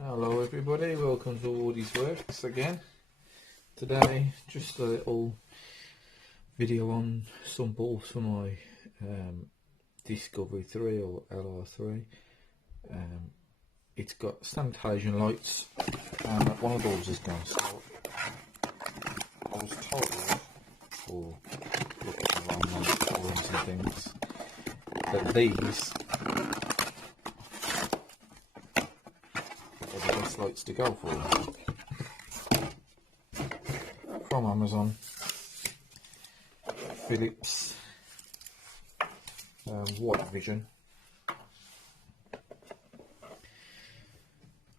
Hello everybody, welcome to Woody's Works again. Today just a little video on some bulbs for my Discovery 3 or LR3. It's got standard halogen lights and one of the bulbs is going to start. I was told, or looking around on forums and things, that these are the best lights to go for. From Amazon, Philips White Vision.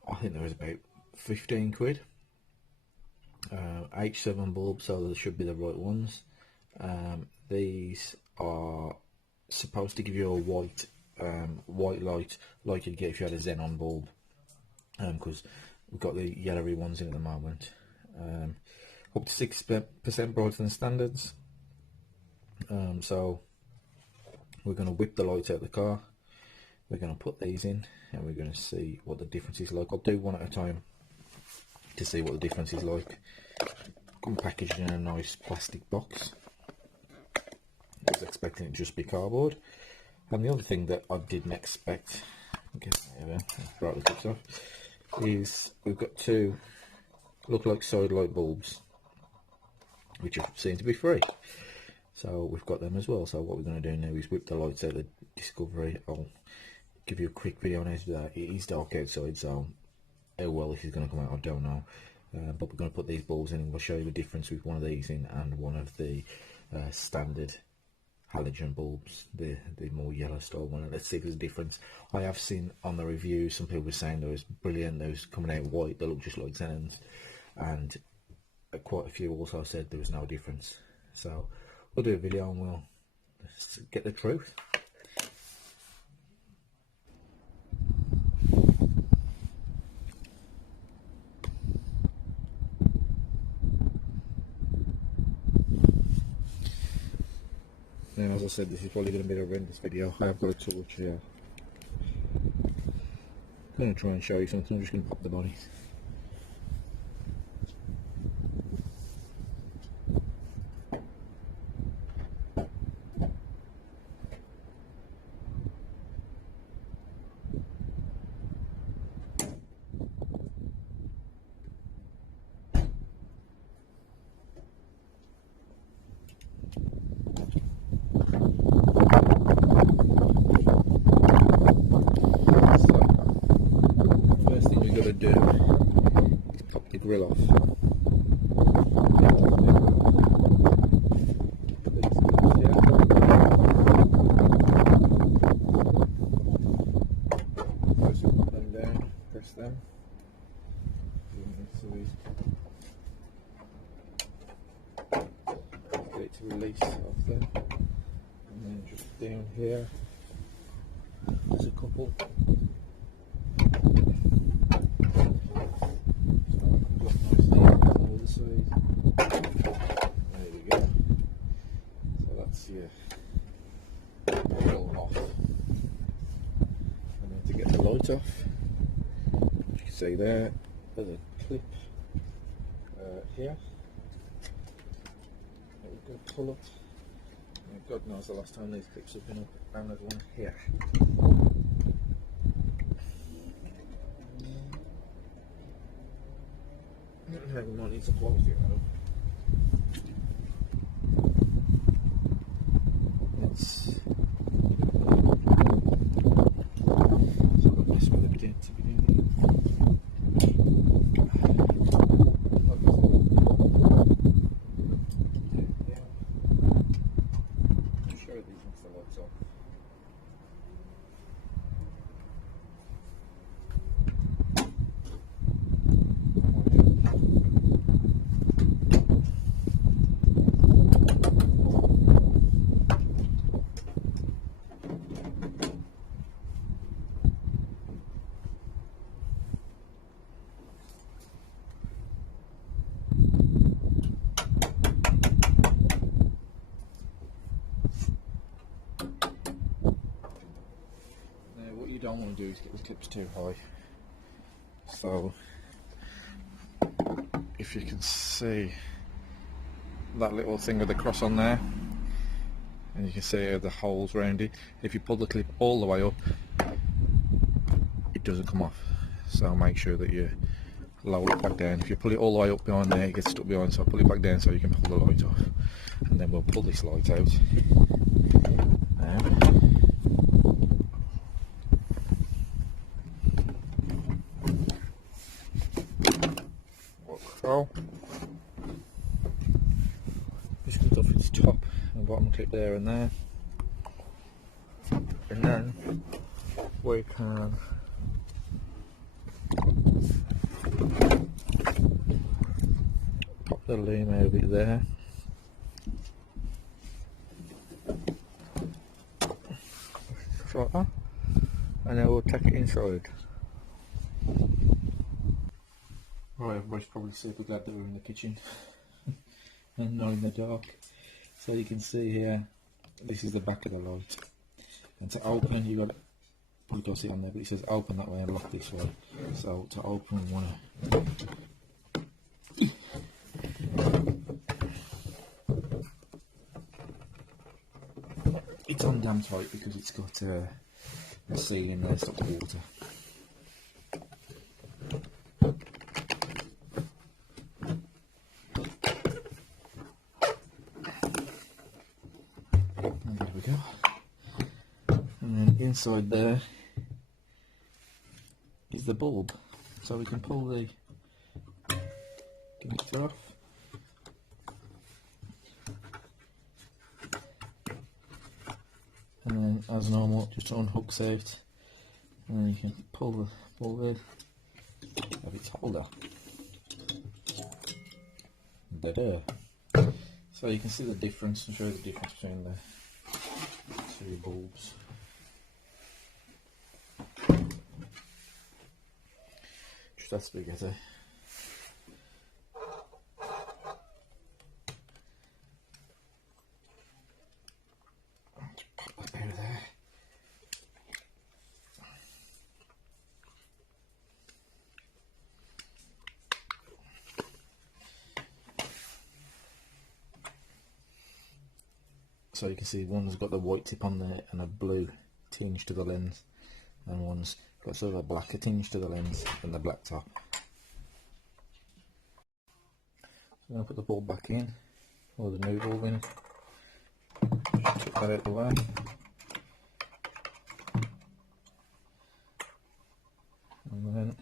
I think there was about 15 quid. H7 bulbs, so they should be the right ones. These are supposed to give you a white light like you'd get if you had a xenon bulb, because we've got the yellowy ones in at the moment. Up to 6% brighter than standards. So we're going to whip the lights out of the car, we're going to put these in, and we're going to see what the difference is like. I'll do one at a time to see what the difference is like. Come packaged in a nice plastic box. I was expecting it to just be cardboard. And the other thing that I didn't expect, right the clips off, is we've got two look like side light bulbs, which seem to be free. So we've got them as well. So what we're going to do now is whip the lights out of the Discovery. I'll give you a quick video on it. It is dark outside, so how well this is going to come out I don't know. But we're going to put these bulbs in and we'll show you the difference with one of these in and one of the standard halogen bulbs, the more yellow style one. Let's see if there's a difference. I have seen on the reviews some people were saying those brilliant, those coming out white, they look just like xenons, and quite a few also said there was no difference. So we'll do a video and we'll get the truth. Now, as I said, this is probably going to be a horrendous video. I have got a torch here. I'm going to try and show you something. I'm just going to pop the bodies. Do is pop the grill off. First we put them down, press them. Get it to release off there. And then just down here, there's a couple. There we go. So that's your grill off. And then to get the light off, you can see there's a clip here that we're going to pull up. And God knows the last time these clips have been up, and there's one here. We might need to close it though. Let's mess with it to begin with. I'll show you these once the lights off. you don't want to do is get the clips too high. So if you can see that little thing with the cross on there, and you can see the holes around it, if you pull the clip all the way up, it doesn't come off. So make sure that you lower it back down. If you pull it all the way up behind there, it gets stuck behind, so pull it back down so you can pull the light off. And then we'll pull this light out now. Control. Just comes off its top and bottom clip there and there. And then we can pop the loom out of it there. Just like that. And then we'll take it inside. Right, everybody's probably super glad that we're in the kitchen and not in the dark. So you can see here, this is the back of the light. And to open, you got to probably can't see it on there, but it says open that way and lock this way. So to open, we want to it's on damn tight because it's got a seal in there, stops water. And there we go. And then inside there is the bulb, so we can pull the connector off. And then, as normal, just unhooks out, and then you can pull the bulb out of its holder. Da-da. So you can see the difference, and show you the difference between the two bulbs. Just that spaghetti. So you can see one's got the white tip on there and a blue tinge to the lens, and one's got sort of a blacker tinge to the lens and the black top. So I'm going to put the bulb back in, or the new bulb in. Just took that out of the way. And then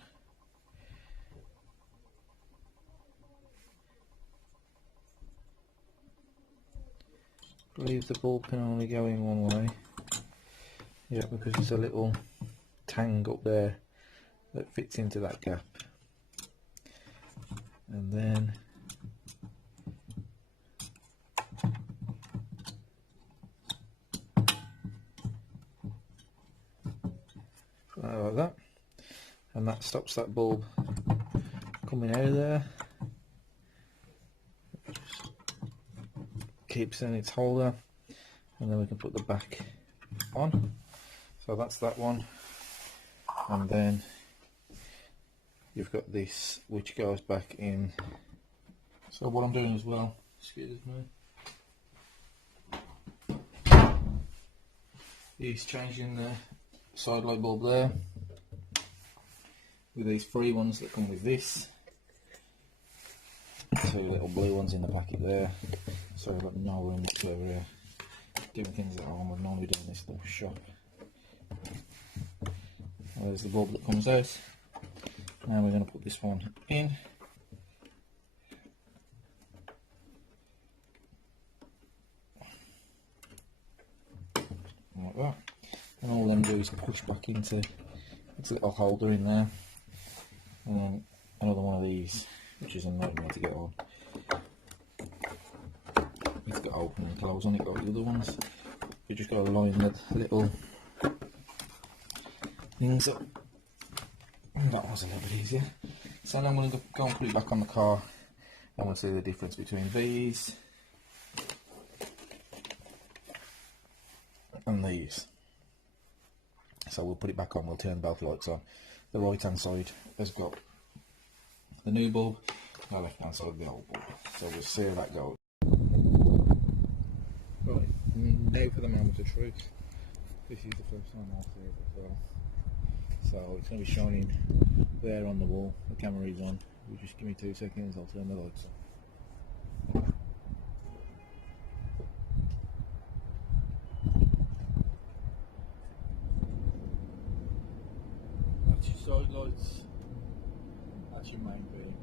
I believe the bulb can only go in one way. Yeah, because there's a little tang up there that fits into that gap. And then like that. And that stops that bulb coming out of there. Keeps in its holder, and then we can put the back on. So that's that one, and then you've got this which goes back in. So what I'm doing as well, excuse me, is changing the side light bulb there with these free ones that come with this. Two little blue ones in the packet there, so I've got no room to doing things at home. I'd normally do in this little shop. Well, there's the bulb that comes out. Now we're going to put this one in. Like that. And all them do is push back into its little holder in there. And then another one of these, which is a nightmare to get on. It's got open and close on it like the other ones. You just got to line the little things up. And that was a little bit easier. So now I'm going to go and put it back on the car, and we'll see the difference between these and these. So we'll put it back on, we'll turn both lights on. The right hand side has got the new bulb, the left hand side of the old bulb. So we'll see how that goes. Right, now for the moment of truth. This is the first time I'll see it as well. So it's going to be shining there on the wall. The camera is on. You just give me 2 seconds, I'll turn the lights on. That's your side lights. That's your main beam.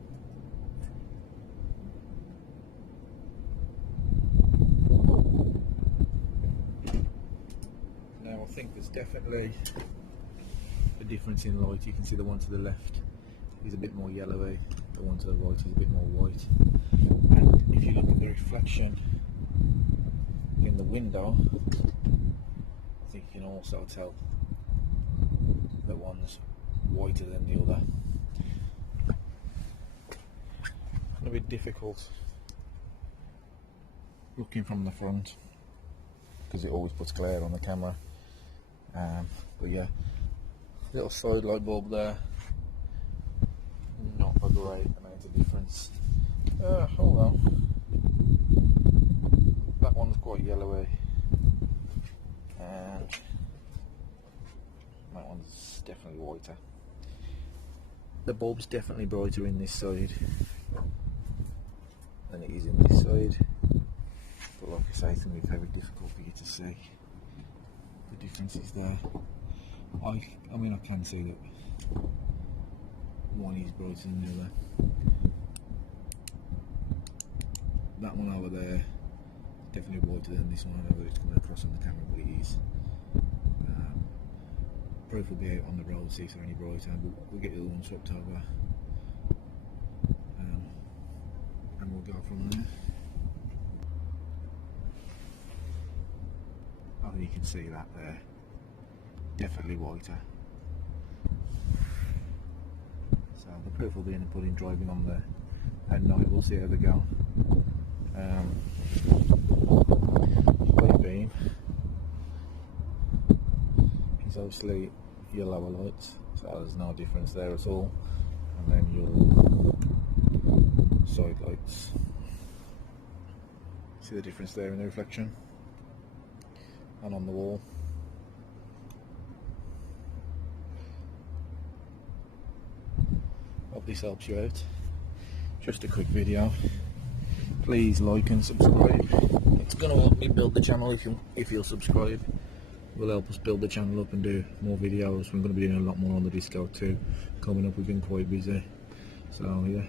Now I think there's definitely a difference in light. You can see the one to the left is a bit more yellowy, the one to the right is a bit more white. And if you look at the reflection in the window, I think you can also tell that one's whiter than the other. A bit difficult looking from the front because it always puts glare on the camera, but yeah, little side light bulb there, not a great amount of difference. Oh well, that one's quite yellowy and that one's definitely whiter. The bulb's definitely brighter in this side than it is in this side, but like I say, it's going to be very difficult for you to see the differences there. I mean I can see that one is brighter than the other. That one over there is definitely brighter than this one. I know that it's coming across on the camera, but it is. Proof will be out on the road, see if they're any brighter, and we'll get the other one swapped over, and we'll go from there. I think you can see that there, definitely whiter. So the proof will be in the pudding, driving on there at night. We'll see how they go. Main beam is obviously your lower lights, so there's no difference there at all, and then your side lights. See the difference there in the reflection and on the wall. Hope this helps you out. Just a quick video. Please like and subscribe. It's going to help me build the channel if you'll subscribe. It will help us build the channel up and do more videos. We're going to be doing a lot more on the disco too. Coming up, we've been quite busy. So yeah,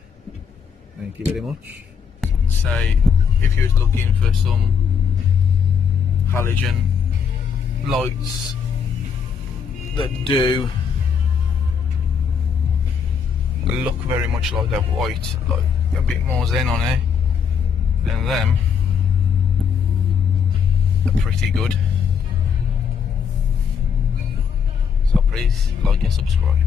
thank you very much. Say, if you was looking for some halogen lights that do look very much like they're white, like a bit more zen on it, then them are pretty good. So please like and subscribe.